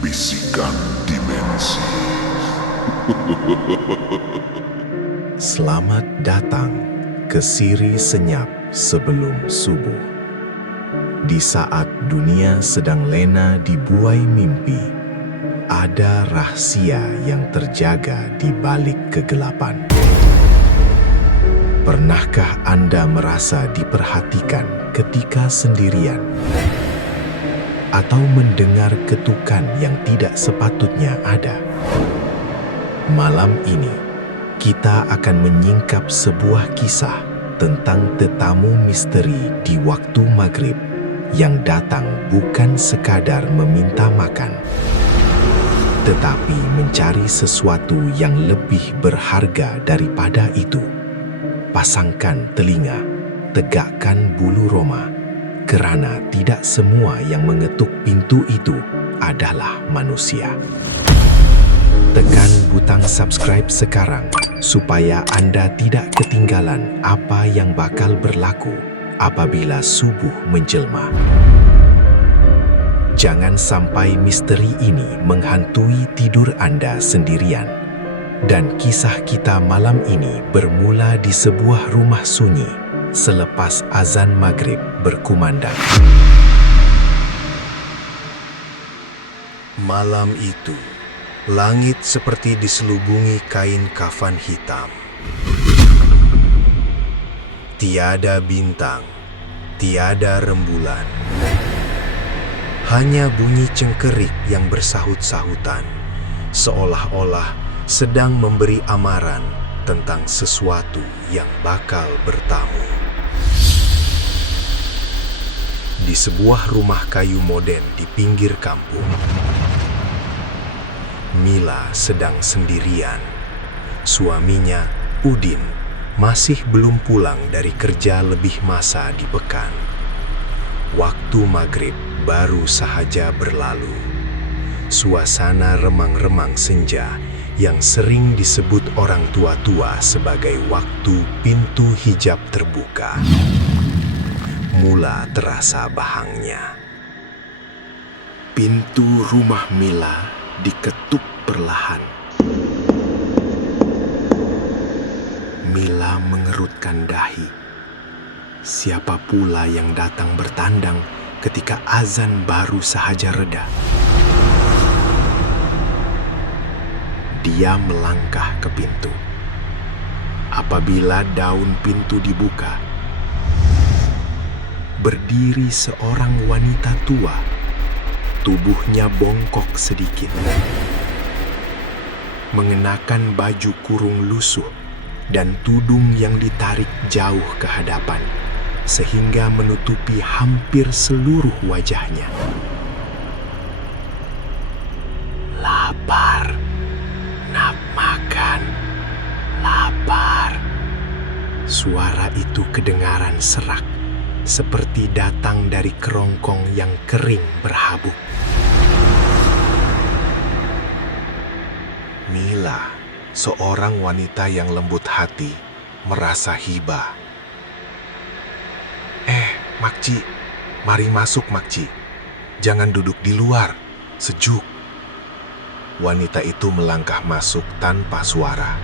Bisikan Dimensi. Selamat datang ke Siri Senyap Sebelum Subuh. Di saat dunia sedang lena di buai mimpi, ada rahasia yang terjaga di balik kegelapan. Pernahkah Anda merasa diperhatikan ketika sendirian? Atau mendengar ketukan yang tidak sepatutnya ada? Malam ini, kita akan menyingkap sebuah kisah tentang tetamu misteri di waktu maghrib yang datang bukan sekadar meminta makan, tetapi mencari sesuatu yang lebih berharga daripada itu. Pasangkan telinga, tegakkan bulu roma, kerana tidak semua yang mengetuk pintu itu adalah manusia. Tekan butang subscribe sekarang supaya Anda tidak ketinggalan apa yang bakal berlaku apabila subuh menjelma. Jangan sampai misteri ini menghantui tidur Anda sendirian. Dan kisah kita malam ini bermula di sebuah rumah sunyi selepas azan maghrib berkumandang. Malam itu, langit seperti diselubungi kain kafan hitam. Tiada bintang, tiada rembulan. Hanya bunyi cengkerik yang bersahut-sahutan, seolah-olah sedang memberi amaran tentang sesuatu yang bakal bertamu. Di sebuah rumah kayu moden di pinggir kampung, Mila sedang sendirian. Suaminya, Udin, masih belum pulang dari kerja lebih masa di pekan. Waktu maghrib baru sahaja berlalu. Suasana remang-remang senja yang sering disebut orang tua-tua sebagai waktu pintu hijab terbuka mula terasa bahangnya. Pintu rumah Mila diketuk perlahan. Mila mengerutkan dahi. Siapa pula yang datang bertandang ketika azan baru sahaja reda? Dia melangkah ke pintu. Apabila daun pintu dibuka, berdiri seorang wanita tua. Tubuhnya bongkok sedikit, mengenakan baju kurung lusuh dan tudung yang ditarik jauh ke hadapan, sehingga menutupi hampir seluruh wajahnya. Lapar, nak makan, lapar. Suara itu kedengaran serak, seperti datang dari kerongkong yang kering berhabuk. Mila, seorang wanita yang lembut hati, merasa hibah. Makci, mari masuk Makci. Jangan duduk di luar, sejuk. Wanita itu melangkah masuk tanpa suara.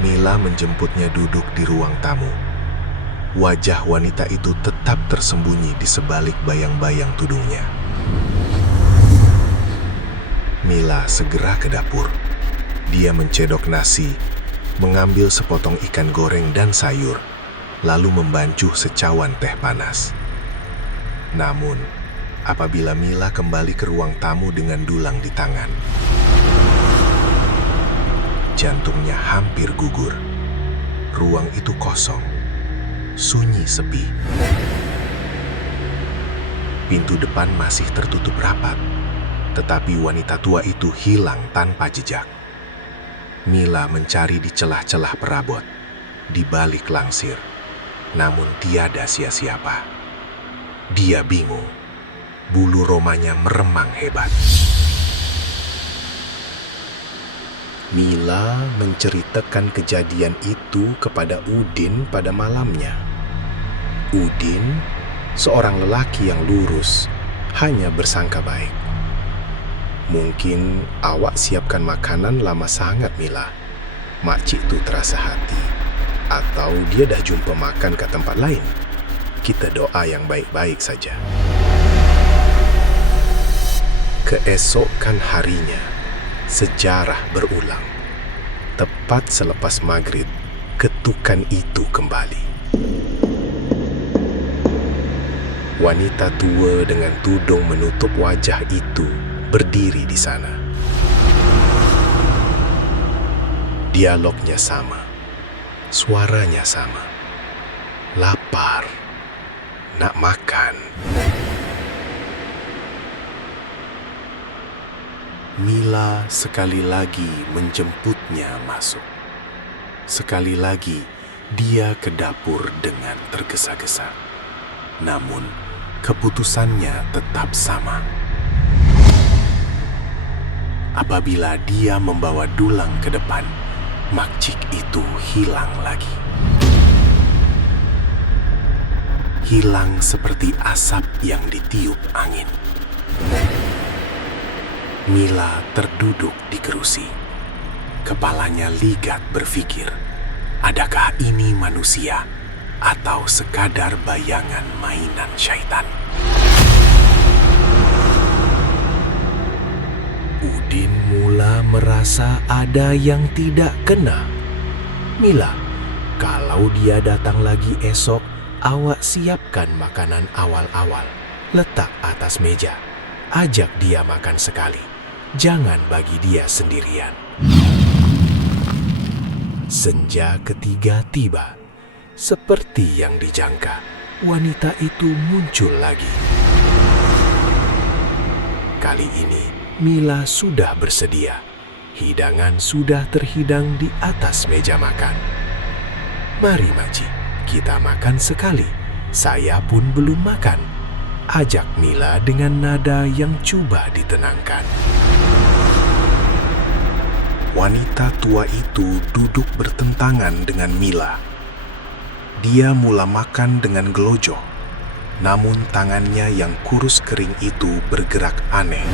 Mila menjemputnya duduk di ruang tamu. Wajah wanita itu tetap tersembunyi di sebalik bayang-bayang tudungnya. Mila segera ke dapur. Dia mencedok nasi, mengambil sepotong ikan goreng dan sayur, lalu membancuh secawan teh panas. Namun, apabila Mila kembali ke ruang tamu dengan dulang di tangan, jantungnya hampir gugur. Ruang itu kosong, sunyi sepi. Pintu depan masih tertutup rapat, tetapi wanita tua itu hilang tanpa jejak. Mila mencari di celah-celah perabot, di balik langsir, namun tiada siapa-siapa. Dia bingung, bulu romanya meremang hebat. Mila menceritakan kejadian itu kepada Udin pada malamnya. Udin, seorang lelaki yang lurus, hanya bersangka baik. Mungkin awak siapkan makanan lama sangat, Mila. Makcik tu terasa hati. Atau dia dah jumpa makan ke tempat lain. Kita doa yang baik-baik saja. Keesokan harinya, sejarah berulang. Tepat selepas maghrib, ketukan itu kembali. Wanita tua dengan tudung menutup wajah itu berdiri di sana. Dialognya sama, suaranya sama. Lapar, nak makan. Mila sekali lagi menjemputnya masuk. Sekali lagi dia ke dapur dengan tergesa-gesa. Namun keputusannya tetap sama. Apabila dia membawa dulang ke depan, makcik itu hilang lagi. Hilang seperti asap yang ditiup angin. Mila terduduk di kerusi. Kepalanya ligat berpikir, adakah ini manusia atau sekadar bayangan mainan syaitan? Udin mula merasa ada yang tidak kena. Mila, kalau dia datang lagi esok, awak siapkan makanan awal-awal. Letak atas meja. Ajak dia makan sekali. Jangan bagi dia sendirian. Senja ketiga tiba. Seperti yang dijangka, wanita itu muncul lagi. Kali ini, Mila sudah bersedia. Hidangan sudah terhidang di atas meja makan. Mari makcik, kita makan sekali. Saya pun belum makan. Ajak Mila dengan nada yang cuba ditenangkan. Wanita tua itu duduk bertentangan dengan Mila. Dia mula makan dengan gelojoh, namun tangannya yang kurus kering itu bergerak aneh.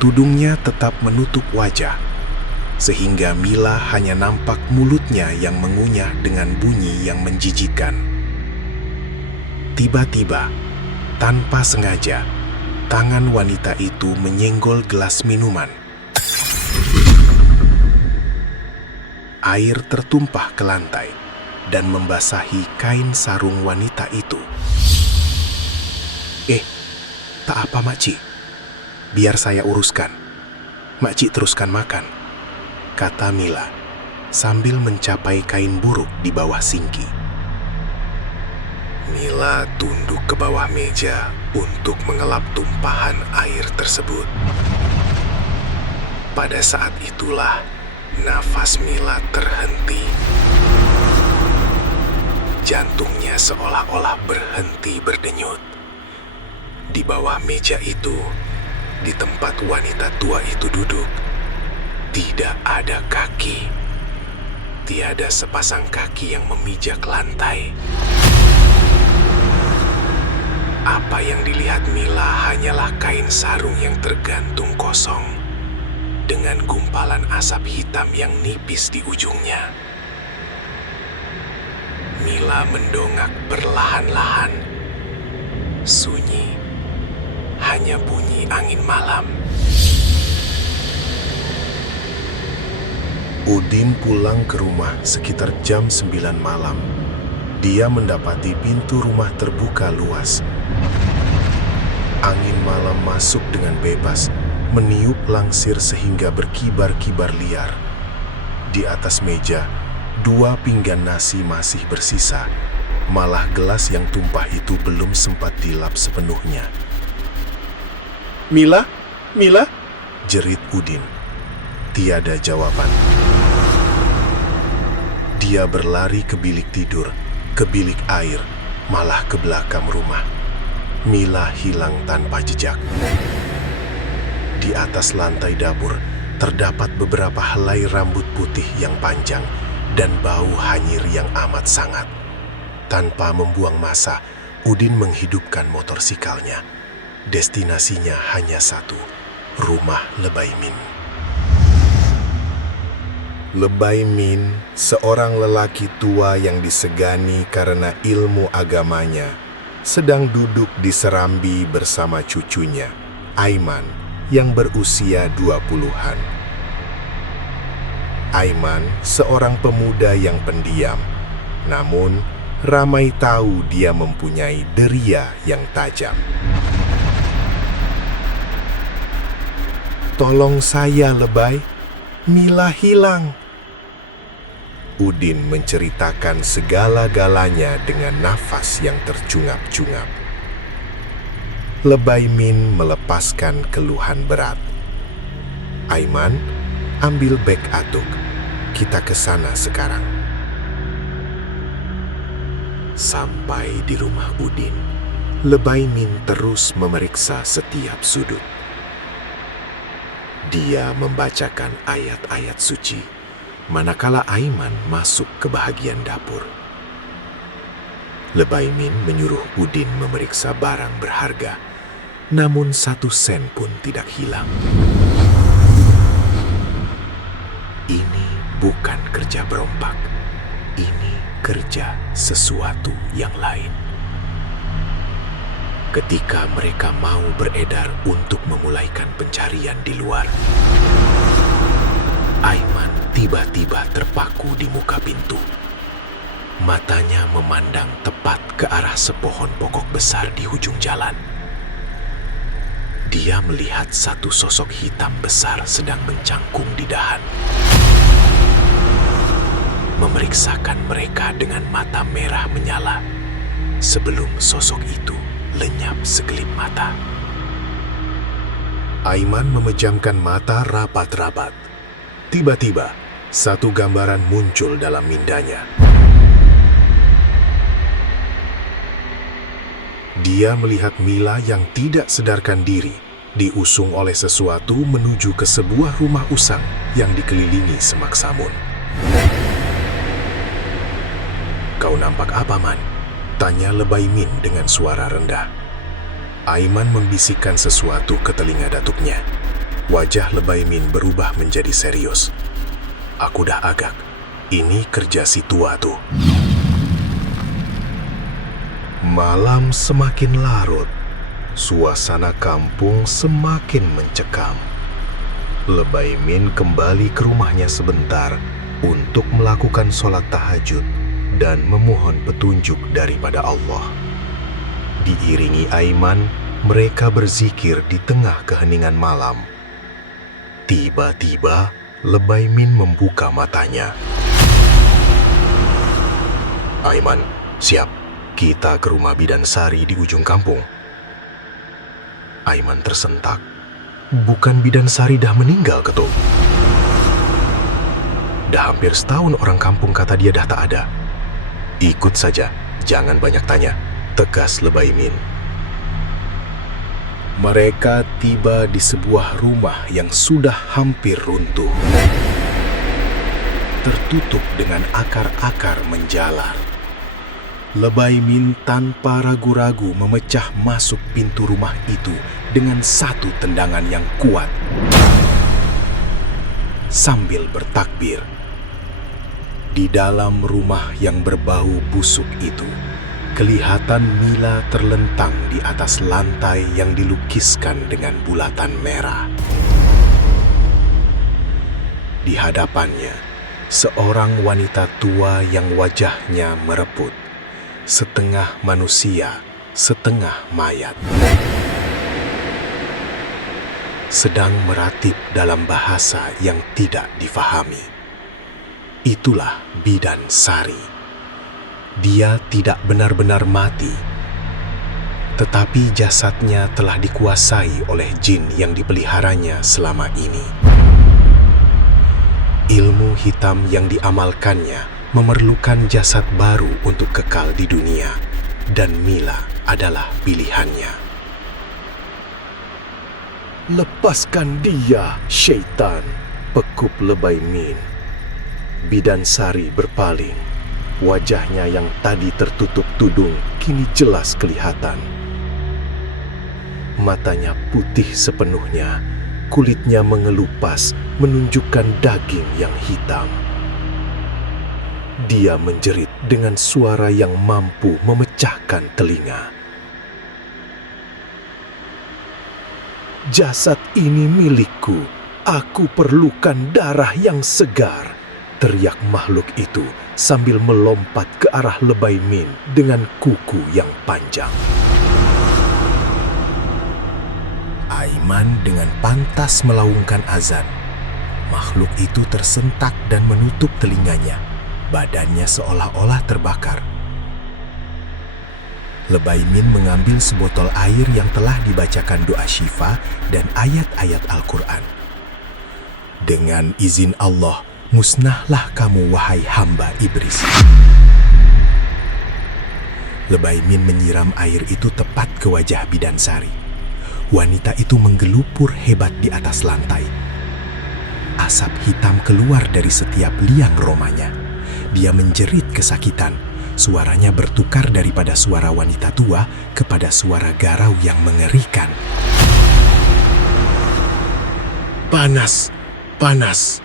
Tudungnya tetap menutup wajah, sehingga Mila hanya nampak mulutnya yang mengunyah dengan bunyi yang menjijikkan. Tiba-tiba, tanpa sengaja, tangan wanita itu menyenggol gelas minuman. Air tertumpah ke lantai dan membasahi kain sarung wanita itu. Tak apa makcik. Biar saya uruskan. Makcik teruskan makan, kata Mila sambil mencapai kain buruk di bawah singki. Mila tunduk ke bawah meja untuk mengelap tumpahan air tersebut. Pada saat itulah nafas Mila terhenti. Jantungnya seolah-olah berhenti berdenyut. Di bawah meja itu, di tempat wanita tua itu duduk, tidak ada kaki. Tiada sepasang kaki yang memijak lantai. Apa yang dilihat Mila hanyalah kain sarung yang tergantung kosong, dengan gumpalan asap hitam yang nipis di ujungnya. Mila mendongak perlahan-lahan. Sunyi, hanya bunyi angin malam. Udin pulang ke rumah sekitar jam 9 malam. Dia mendapati pintu rumah terbuka luas. Angin malam masuk dengan bebas, meniup langsir sehingga berkibar-kibar liar. Di atas meja, 2 pinggan nasi masih bersisa. Malah gelas yang tumpah itu belum sempat dilap sepenuhnya. "Mila, Mila," jerit Udin. Tiada jawaban. Dia berlari ke bilik tidur, ke bilik air, malah ke belakang rumah. Mila hilang tanpa jejak. Di atas lantai dapur, terdapat beberapa helai rambut putih yang panjang dan bau hanyir yang amat sangat. Tanpa membuang masa, Udin menghidupkan motorsikalnya. Destinasinya hanya satu, rumah Lebay Min. Lebay Min, seorang lelaki tua yang disegani karena ilmu agamanya, sedang duduk di serambi bersama cucunya, Aiman, yang berusia 20-an. Aiman seorang pemuda yang pendiam, namun ramai tahu dia mempunyai deria yang tajam. "Tolong saya, Lebay, Mila hilang." Udin menceritakan segala-galanya dengan nafas yang tercungap-cungap. Lebay Min melepaskan keluhan berat. "Aiman, ambil beg Atuk. Kita ke sana sekarang." Sampai di rumah Udin, Lebay Min terus memeriksa setiap sudut. Dia membacakan ayat-ayat suci, manakala Aiman masuk ke bahagian dapur. Lebay Min menyuruh Udin memeriksa barang berharga, namun 1 sen pun tidak hilang. Ini bukan kerja berompak, ini kerja sesuatu yang lain. Ketika mereka mau beredar untuk memulaikan pencarian di luar, Aiman tiba-tiba terpaku di muka pintu. Matanya memandang tepat ke arah sepohon pokok besar di ujung jalan. Dia melihat satu sosok hitam besar sedang mencangkung di dahan, memeriksakan mereka dengan mata merah menyala sebelum sosok itu lenyap sekelip mata. Aiman memejamkan mata rapat-rapat. Tiba-tiba, satu gambaran muncul dalam mindanya. Dia melihat Mila yang tidak sadarkan diri, diusung oleh sesuatu menuju ke sebuah rumah usang yang dikelilingi semak samun. "Kau nampak apa, Man?" tanya Lebay Min dengan suara rendah. Aiman membisikkan sesuatu ke telinga datuknya. Wajah Lebay Min berubah menjadi serius. "Aku dah agak. Ini kerja si tua tuh." Malam semakin larut. Suasana kampung semakin mencekam. Lebay Min kembali ke rumahnya sebentar untuk melakukan sholat tahajud dan memohon petunjuk daripada Allah. Diiringi Aiman, mereka berzikir di tengah keheningan malam. Tiba-tiba, Lebay Min membuka matanya. "Aiman, siap. Kita ke rumah Bidan Sari di ujung kampung." Aiman tersentak. "Bukan Bidan Sari dah meninggal, Ketum?" "Dah hampir setahun orang kampung kata dia dah tak ada." "Ikut saja, jangan banyak tanya," tegas Lebay Min. Mereka tiba di sebuah rumah yang sudah hampir runtuh, tertutup dengan akar-akar menjalar. Lebay Min tanpa ragu-ragu memecah masuk pintu rumah itu dengan satu tendangan yang kuat. Sambil bertakbir, di dalam rumah yang berbau busuk itu, kelihatan Mila terlentang di atas lantai yang dilukiskan dengan bulatan merah. Di hadapannya, seorang wanita tua yang wajahnya mereput, setengah manusia, setengah mayat, sedang meratip dalam bahasa yang tidak difahami. Itulah Bidan Sari. Dia tidak benar-benar mati, tetapi jasadnya telah dikuasai oleh jin yang dipeliharanya selama ini. Ilmu hitam yang diamalkannya memerlukan jasad baru untuk kekal di dunia, dan Mila adalah pilihannya. "Lepaskan dia, syaitan!" pekup Lebay Min. Bidan Sari berpaling. Wajahnya yang tadi tertutup tudung kini jelas kelihatan. Matanya putih sepenuhnya, kulitnya mengelupas menunjukkan daging yang hitam. Dia menjerit dengan suara yang mampu memecahkan telinga. "Jasad ini milikku, aku perlukan darah yang segar," teriak makhluk itu sambil melompat ke arah Lebay Min dengan kuku yang panjang. Aiman dengan pantas melaungkan azan. Makhluk itu tersentak dan menutup telinganya. Badannya seolah-olah terbakar. Lebay Min mengambil sebotol air yang telah dibacakan doa syifa dan ayat-ayat Al-Quran. "Dengan izin Allah, musnahlah kamu wahai hamba iblis." Lebay Min menyiram air itu tepat ke wajah Bidansari. Wanita itu menggelupur hebat di atas lantai. Asap hitam keluar dari setiap liang romanya. Dia menjerit kesakitan. Suaranya bertukar daripada suara wanita tua kepada suara garau yang mengerikan. "Panas, panas."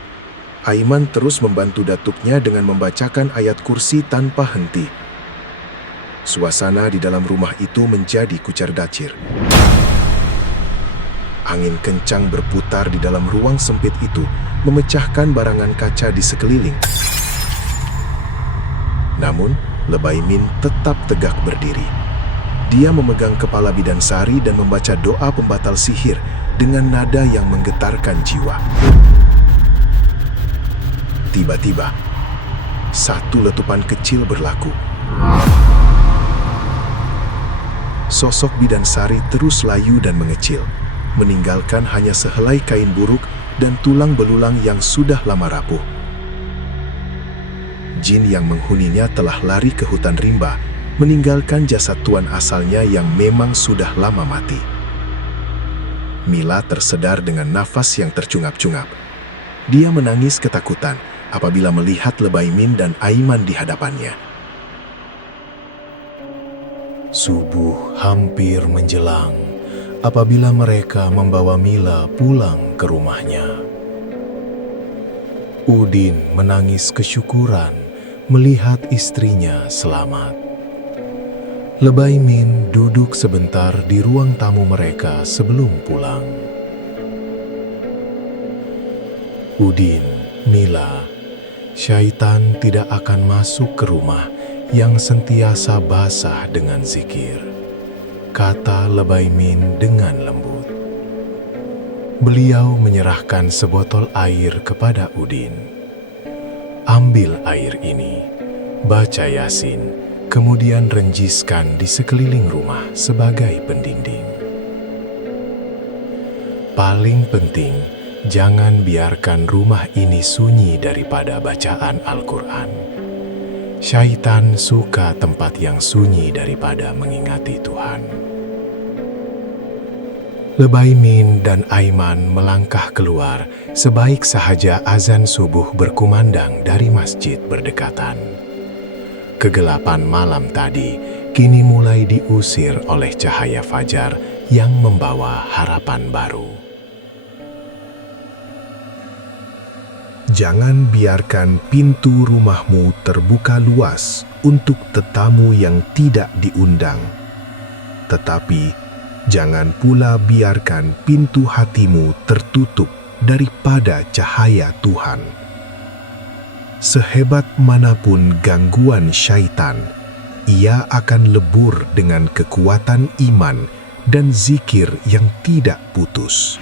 Aiman terus membantu datuknya dengan membacakan ayat kursi tanpa henti. Suasana di dalam rumah itu menjadi kucar dacir. Angin kencang berputar di dalam ruang sempit itu, memecahkan barangan kaca di sekeliling. Namun, Lebay Min tetap tegak berdiri. Dia memegang kepala Bidansari dan membaca doa pembatal sihir dengan nada yang menggetarkan jiwa. Tiba-tiba, satu letupan kecil berlaku. Sosok Bidansari terus layu dan mengecil, meninggalkan hanya sehelai kain buruk dan tulang belulang yang sudah lama rapuh. Jin yang menghuninya telah lari ke hutan rimba, meninggalkan jasad tuan asalnya yang memang sudah lama mati. Mila tersedar dengan nafas yang tercungap-cungap. Dia menangis ketakutan apabila melihat Lebay Min dan Aiman di hadapannya. Subuh hampir menjelang apabila mereka membawa Mila pulang ke rumahnya. Udin menangis kesyukuran melihat istrinya selamat. Lebay Min duduk sebentar di ruang tamu mereka sebelum pulang. "Udin, Mila, syaitan tidak akan masuk ke rumah yang sentiasa basah dengan zikir," kata Lebay Min dengan lembut. Beliau menyerahkan sebotol air kepada Udin. "Ambil air ini, baca Yasin, kemudian renjiskan di sekeliling rumah sebagai pendinding. Paling penting, jangan biarkan rumah ini sunyi daripada bacaan Al-Quran. Syaitan suka tempat yang sunyi daripada mengingati Tuhan." Lebay Min dan Aiman melangkah keluar sebaik sahaja azan subuh berkumandang dari masjid berdekatan. Kegelapan malam tadi kini mulai diusir oleh cahaya fajar yang membawa harapan baru. Jangan biarkan pintu rumahmu terbuka luas untuk tetamu yang tidak diundang. Tetapi jangan pula biarkan pintu hatimu tertutup daripada cahaya Tuhan. Sehebat manapun gangguan syaitan, ia akan lebur dengan kekuatan iman dan zikir yang tidak putus.